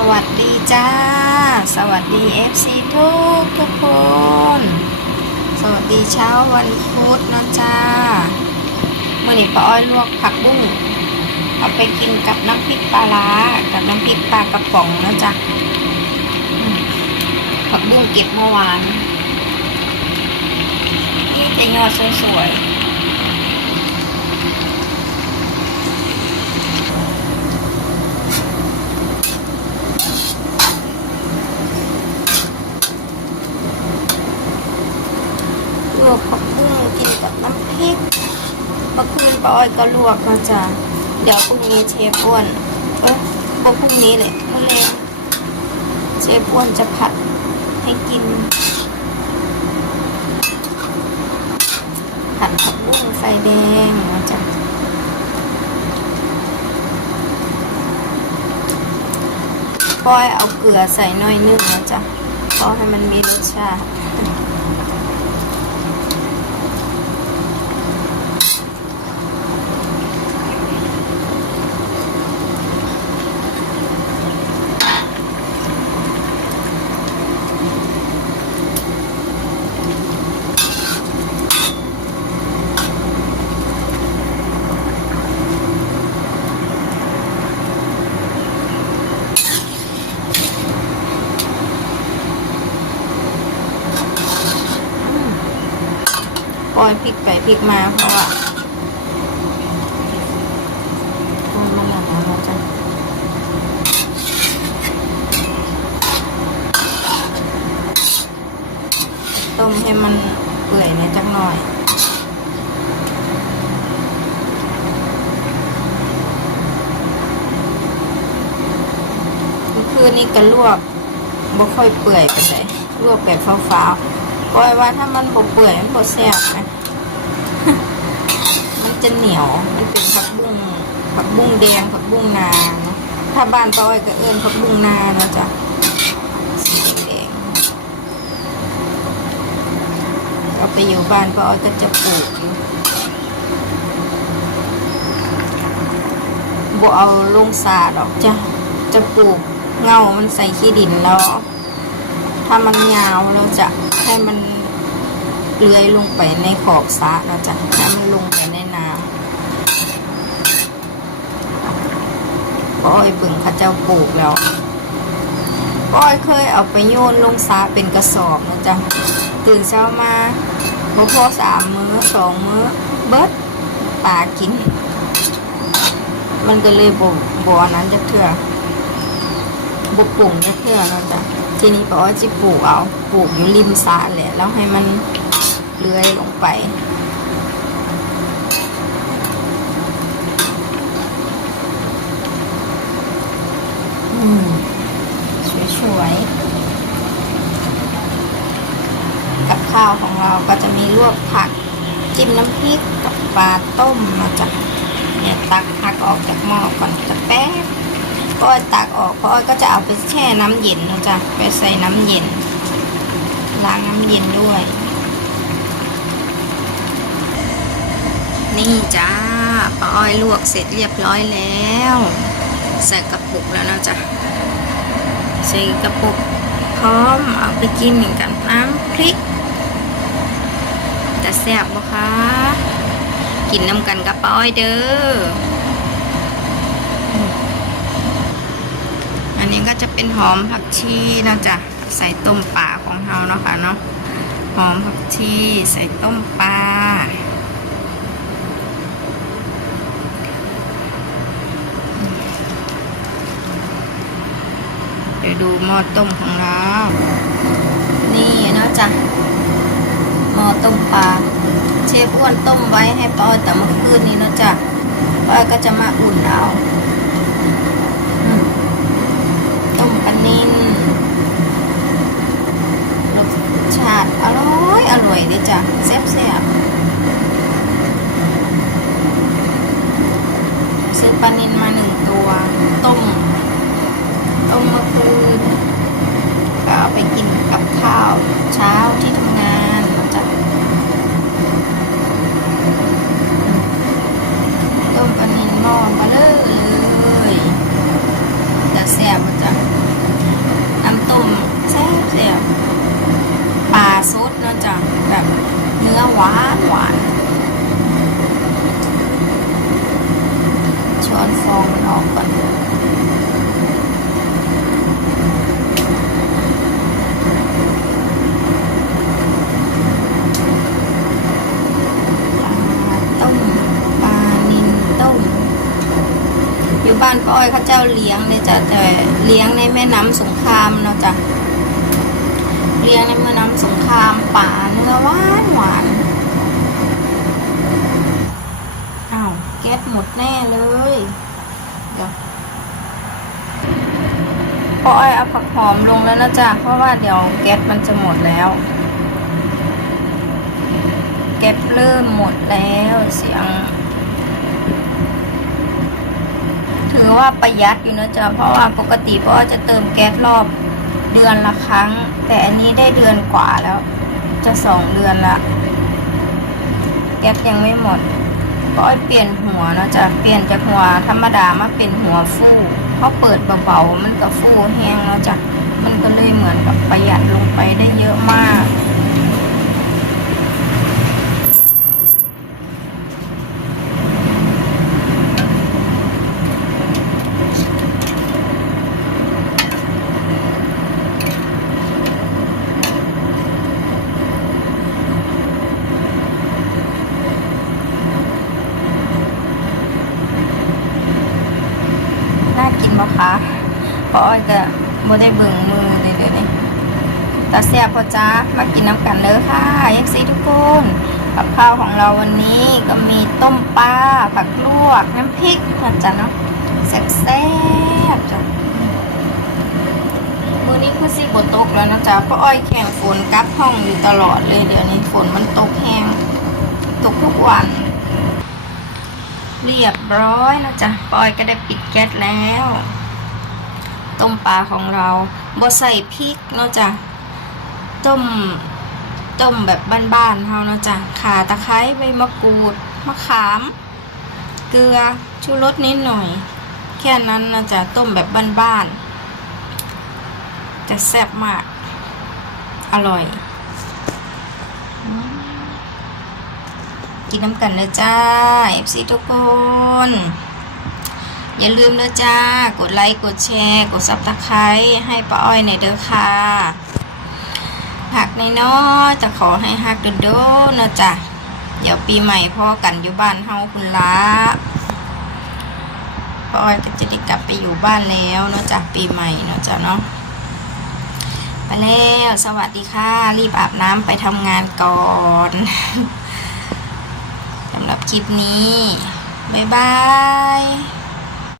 สวัสดีจ้า สวัสดี FC ทุกทุกคน สวัสดีเช้าวันพุธนะจ้าเมื่อนี้ป้าอ้อยลวกผักบุ้งเอาไปกินกับน้ำพริกปลาร้ากับน้ำพริกปลากระป๋องนะจ๊ะผักบุ้งเก็บเมื่อวานนี่แต่ยอดสวยๆ วกผักบุ้งกินกับน้ำพริกเมื่อคืนป้าอ้อยก็ลวกมาจ้ะเดี๋ยวพรุ่งนี้เชฟอ้วนเอ้ยพวกพรุ่งนี้เลยเมื่อแรงเชฟอ้วนจะผัดให้กิน ผัดผักบุ้งไฟแดงมาจ้ะป้อยเอาเกลือใส่น่อยนึงนะจ๊ะเพราะให้มันมีรสชาติ ปล่อยพริกไปพริกมาเพราะว่ามันมันหนาแล้วจ้ะต้มให้มันเปื่อยนอยจักหน่อยคือนี่ก็ลวกบ่ค่อยเปื่อยไปเลยลวกแบบฟ้าวๆ ปล่อยว่าถ้ามันบ่เปื่อยมันบ่แซ่บนะมันจะเหนียว มันเป็นผักบุ้งผักบุ้งแดงผักบุ้งนาถ้าบ้านป้าอ้อยก็เอิ้นผักบุ้งนาเนาะจ้ะสีแดงเอาไปอยู่บ้านป้าอ้อยก็จะปลูกอยู่บ่เอาลงสาดอกจ้ะจะปลูกเงามันใส่ขี้ดินแล้ว ถ้ามันยาวเราจะให้มันเลื้อยลงไปในขอบสระเราจะให้มันลงไปในน้ำป้อยบึงเขาเจ้าปลูกแล้วป้อยเคยเอาไปโยนลงสระเป็นกระสอบนะจ๊ะตื่นเช้ามาบ่พอสามมื้อสองมื้อเบิดปลากิน มันก็เลยบ่บ่อันนั้นจะเถื่อบุกปุ่งเนี่ยเพื่อเราจะ ทีนี้บอกว่าจะปลูกเอาปลูกอยู่ริมสระแหละแล้วให้มันเลื้อยลงไปอืมสวยๆกับข้าวของเราก็จะมีลวกผัก จิ้มน้ำพริกกับปลาต้มมาจากเนี่ยตักผักออกจากหม้อก่อนจะแป๊บ ก็อ้อยตักออกเพราะอ้อยก็จะเอาไปแช่น้ำเย็นนะจ๊ะไปใส่น้ำเย็น ล้างน้ำเย็นด้วย นี่จ้าป้าอ้อยลวกเสร็จเรียบร้อยแล้ว ใส่กระปุกแล้วนะจ๊ะใส่กระปุกพร้อมเอาไปกินกับน้ำพริกแต่แซ่บบ่คะกินน้ำกันกับป้าอ้อยเด้อ นนี้ก็จะเป็นหอมผักชีนะจ๊ะใส่ต้มปลาของเราเนาะค่ะเนาะหอมผักชีใส่ต้มปลาเดี๋ยวดูหม้อต้มของเรา นี่นะจ๊ะหม้อต้มปลาเชฟอ้วนต้มไว้ให้ป้าอ้อยแต่เมื่อคืนนี้นะจ๊ะป้าอ้อยก็จะมาอุ่นเอา ต้มปลา นิ่นรสชาติอร่อย อร่อยเลยจ้ะแซ่บแซ่บซื้อปลานิ่นมาหนึ่งตัว ต้ม ต้มเมื่อคืนก็เอาไปกินกับข้าว เช้าที่ทำงานจ้ะต้มปลานิ่นหม้อมาเลยเลยจะแซ่บจ้ะ บ้านป่อยเขาเจ้าเลี้ยงเลยจ้ะแต่เลี้ยงในแม่น้ำสงครามเนาะจ้ะเลี้ยงในแม่น้ำสงครามป่าเนื้อหวานหวานอ้าวแก๊สหมดแน่เลยเดี๋ยวพออ้อยเอาผักหอมลงแล้วนะจ๊ะเพราะว่าเดี๋ยวแก๊สมันจะหมดแล้วแก๊สเริ่มหมดแล้วเสียง ถือว่าประหยัดอยู่นะจ๊ะเพราะว่าปกติเพราะว่าจะเติมแก๊สรอบเดือนละครั้ง แต่อันนี้ได้เดือนกว่าแล้ว จะสองเดือนละแก๊สยังไม่หมดก็อ้ยเปลี่ยนหัวนะจ๊ะเปลี่ยนจากหัวธรรมดามาเป็นหัวฟูเขาะเปิดเบาๆมันก็ฟูแห้งแล้วจ้ะมันก็เลยเหมือนกับประหยัดลงไปได้เยอะมาก น่ากินบ่คะเพราะอ้อยก็บ่ได้เบิ่งมือเลยเดี๋ยวนี้ตาแซ่บพ่อจ้ามากินน้ำกันเด้อค่ะเอฟซีทุกคนกับข้าวของเราวันนี้ก็มีต้มปลาผักลวกน้ำพริกนะจ๊ะเนาะแซ่บๆจ้ะมือนี้คือสิบนตกแล้วนะจ๊ะเพราะอ้อยแข่งฝนกับห้องอยู่ตลอดเลยเดี๋ยวนี้ฝนมันตกแห้งตกทุกวัน เรียบร้อยแล้วจ้ะปอยก็ได้ปิดแก๊สแล้ว ต้มปลาของเราบ่ใส่พริกเนาะจ้ะต้มต้มแบบบ้านๆเฮาเนาะจ้ะข่าตะไคร้ใบมะกรูดมะขาม เกลือชูรสนิดหน่อย แค่นั้นนะจ้ะต้มแบบบ้านๆจะแซ่บมาก อร่อย กินน้ำกันเลยจ้า FC ทุกคน อย่าลืมเด้อจ้า กดไลค์ กดแชร์ กดซับตะไคร้ให้ป้าอ้อยในอยเด้อค่ะหักในน้อยจะขอให้หักโดดๆนะจ้ะเดี๋ยวปีใหม่พ่อกันอยู่บ้านเฮาคุณละป้าอ้อยก็จะได้กลับไปอยู่บ้านแล้วเนาะจ้ะปีใหม่เนาะจ้ะเนาะไปแล้ว สวัสดีค่ะ รีบอาบน้ำไปทำงานก่อนำหรับคลิปนี้ บ๊ายบาย